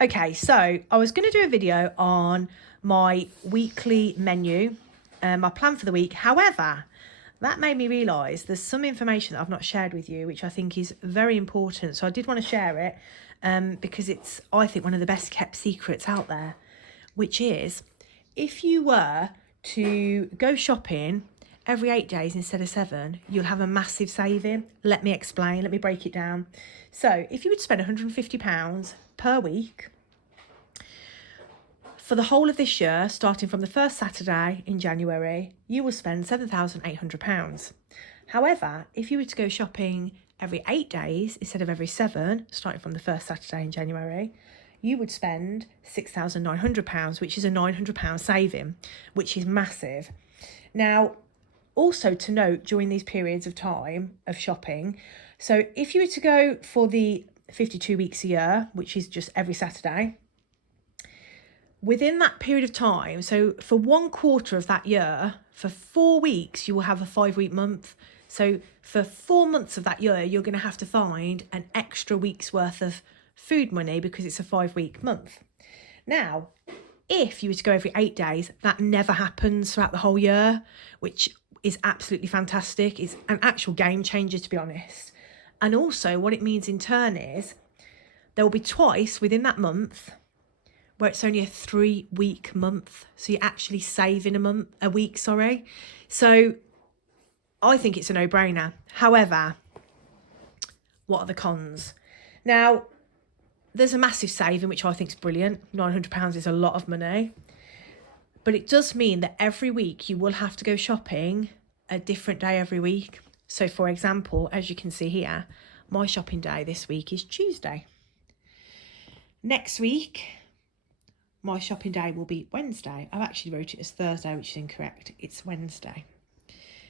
Okay, so I was going to do a video on my weekly menu, my plan for the week. However, that made me realise there's some information that I've not shared with you, which I think is very important. So I did want to share it because it's, I think, one of the best kept secrets out there, which is if you were to go shopping every 8 days instead of 7, you'll have a massive saving. Let me explain, let me break it down. So if you would spend £150 per week for the whole of this year, starting from the first Saturday in January, you will spend £7,800. However, if you were to go shopping every 8 days instead of every 7, starting from the first Saturday in January, you would spend £6,900, which is a £900 saving, which is massive. Now, also to note during these periods of time of shopping, so if you were to go for the 52 weeks a year, which is just every Saturday, within that period of time, so for 1/4 of that year, for 4 weeks, you will have a 5-week month. So for 4 months of that year, you're going to have to find an extra week's worth of food money because it's a 5-week month. Now, if you were to go every 8 days, that never happens throughout the whole year, which is absolutely fantastic. It's an actual game changer, to be honest. And also what it means in turn is there will be twice within that month where it's only a 3-week month. So you're actually saving a week. So I think it's a no-brainer. However, what are the cons? Now, there's a massive saving, which I think is brilliant. £900 is a lot of money. But it does mean that every week you will have to go shopping a different day every week. So for example, as you can see here, my shopping day this week is Tuesday. Next week, my shopping day will be Wednesday. I've actually wrote it as Thursday, which is incorrect. It's Wednesday.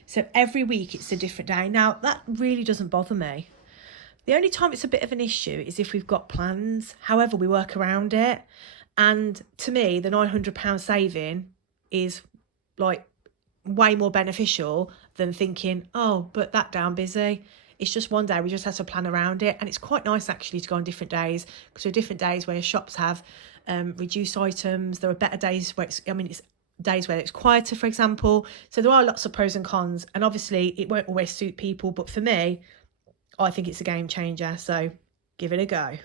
So every week it's a different day. Now, that really doesn't bother me. The only time it's a bit of an issue is if we've got plans. However, we work around it. And to me, the £900 saving is like way more beneficial than thinking, oh, but that day I'm busy. It's just one day, we just have to plan around it. And it's quite nice actually to go on different days, because there are different days where shops have reduced items. There are better days where it's days where it's quieter, for example. So there are lots of pros and cons. And obviously it won't always suit people. But for me, I think it's a game changer. So give it a go.